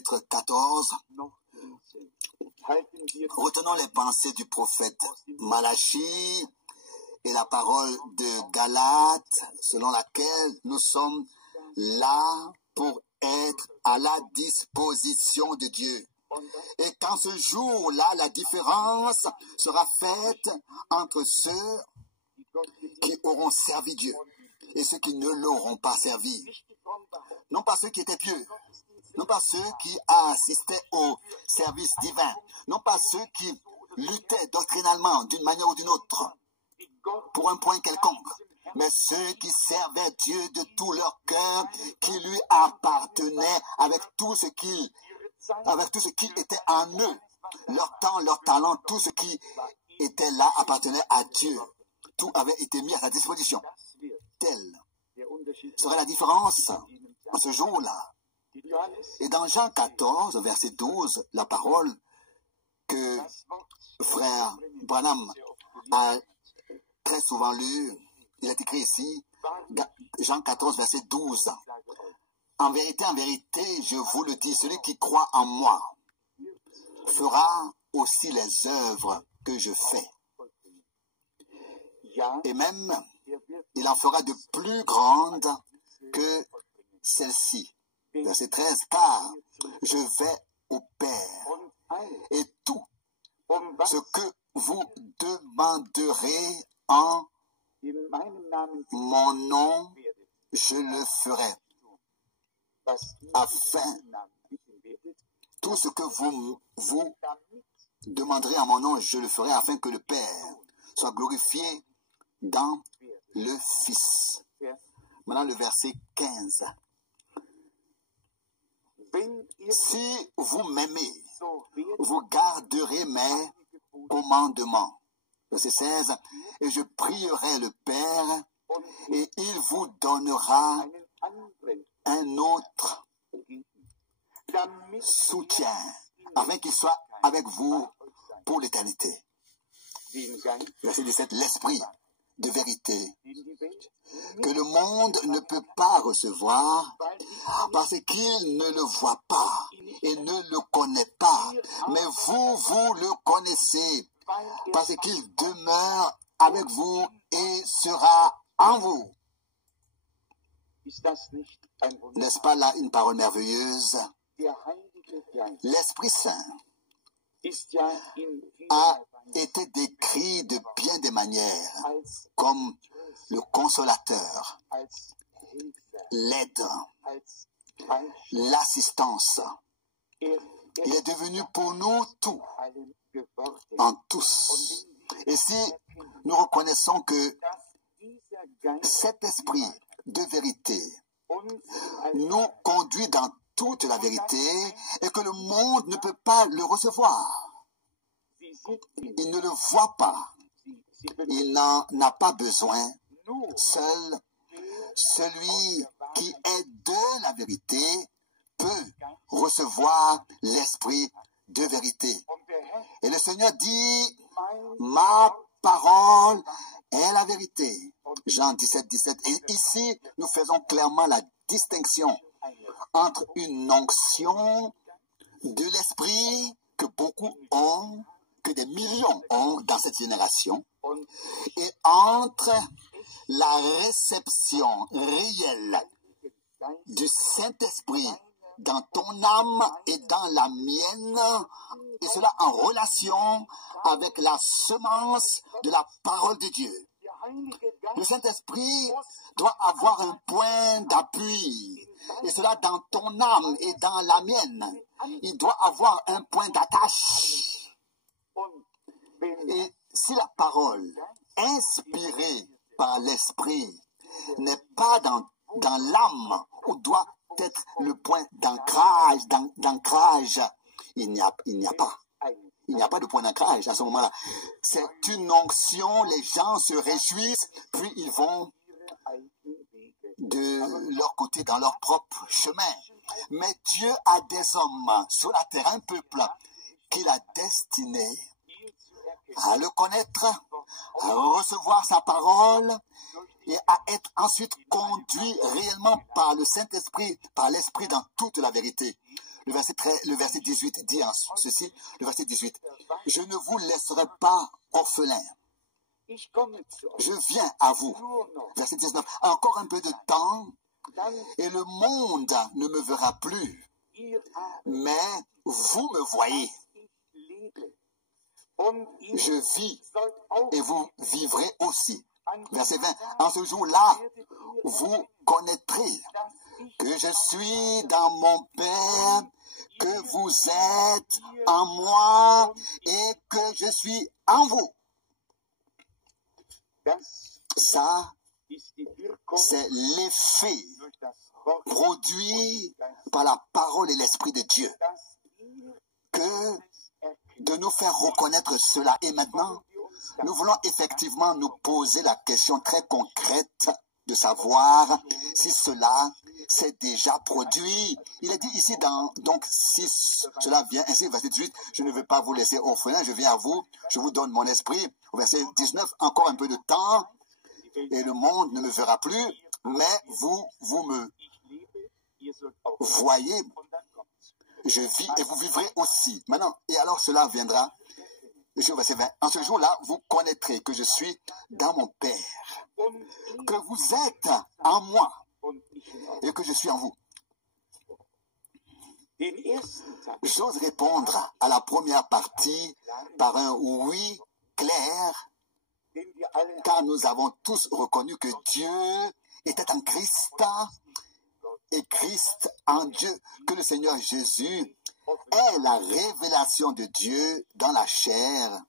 chapitre 14. Retenons les pensées du prophète Malachie et la parole de Galates, selon laquelle nous sommes là pour être à la disposition de Dieu. Et qu'en ce jour-là, la différence sera faite entre ceux qui auront servi Dieu et ceux qui ne l'auront pas servi. Non pas ceux qui étaient pieux, non pas ceux qui assistaient au service divin, non pas ceux qui luttaient doctrinalement d'une manière ou d'une autre pour un point quelconque, mais ceux qui servaient Dieu de tout leur cœur, qui lui appartenaient avec tout ce qui était en eux, leur temps, leur talent, tout ce qui était là appartenait à Dieu. Tout avait été mis à sa disposition. Telle serait la différence en ce jour-là. Et dans Jean 14, verset 12, la parole que frère Branham a très souvent lue, il est écrit ici, Jean 14, verset 12. En vérité, je vous le dis, celui qui croit en moi fera aussi les œuvres que je fais. Et même, il en fera de plus grandes que celle-ci. Verset 13, car je vais au Père, et tout ce que vous demanderez en mon nom, je le ferai. Afin, tout ce que vous demanderez en mon nom, je le ferai afin que le Père soit glorifié dans le Fils. Maintenant le verset 15. Si vous m'aimez, vous garderez mes commandements. Verset 16. Et je prierai le Père, et il vous donnera un autre soutien, afin qu'il soit avec vous pour l'éternité. Verset 17. L'Esprit de vérité que le monde ne peut pas recevoir parce qu'il ne le voit pas et ne le connaît pas. Mais vous le connaissez parce qu'il demeure avec vous et sera en vous. N'est-ce pas là une parole merveilleuse? L'Esprit Saint a été décrit de bien des manières comme le consolateur, l'aide, l'assistance. Il est devenu pour nous tout, en tous. Et si nous reconnaissons que cet esprit de vérité nous conduit dans toute la vérité et que le monde ne peut pas le recevoir, il ne le voit pas, il n'en a pas besoin. Seul celui qui est de la vérité peut recevoir l'esprit de vérité. Et le Seigneur dit, ma parole est la vérité. Jean 17, 17. Et ici, nous faisons clairement la distinction entre une onction de l'esprit que beaucoup ont, que des millions ont dans cette génération, et entre la réception réelle du Saint-Esprit dans ton âme et dans la mienne, et cela en relation avec la semence de la parole de Dieu. Le Saint-Esprit doit avoir un point d'appui, et cela dans ton âme et dans la mienne. Il doit avoir un point d'attache. Et si la parole inspirée par l'Esprit n'est pas dans l'âme, où doit être le point d'ancrage, il n'y a pas. Il n'y a pas de point d'ancrage à ce moment-là. C'est une onction, les gens se réjouissent, puis ils vont de leur côté dans leur propre chemin. Mais Dieu a des hommes sur la terre, un peuple qu'il a destiné à le connaître, à recevoir sa parole et à être ensuite conduit réellement par le Saint-Esprit, par l'Esprit dans toute la vérité. le verset 18 dit ceci, le verset 18. Je ne vous laisserai pas orphelins. Je viens à vous. Verset 19. Encore un peu de temps et le monde ne me verra plus. Mais vous me voyez. Je vis et vous vivrez aussi. Verset 20. En ce jour-là, vous connaîtrez que je suis dans mon Père, que vous êtes en moi et que je suis en vous. Ça, c'est l'effet produit par la parole et l'Esprit de Dieu, que de nous faire reconnaître cela. Et maintenant, nous voulons effectivement nous poser la question très concrète de savoir si cela s'est déjà produit. Il est dit ici, donc si cela vient ainsi, verset 18, je ne veux pas vous laisser orphelins, je viens à vous, je vous donne mon esprit. Au verset 19, encore un peu de temps, et le monde ne me verra plus, mais vous me voyez, je vis et vous vivrez aussi. Maintenant, et alors cela viendra, verset 20, en ce jour-là, vous connaîtrez que je suis dans mon Père, que vous êtes en moi et que je suis en vous. J'ose répondre à la première partie par un oui clair, car nous avons tous reconnu que Dieu était en Christ et Christ en Dieu, que le Seigneur Jésus est la révélation de Dieu dans la chair,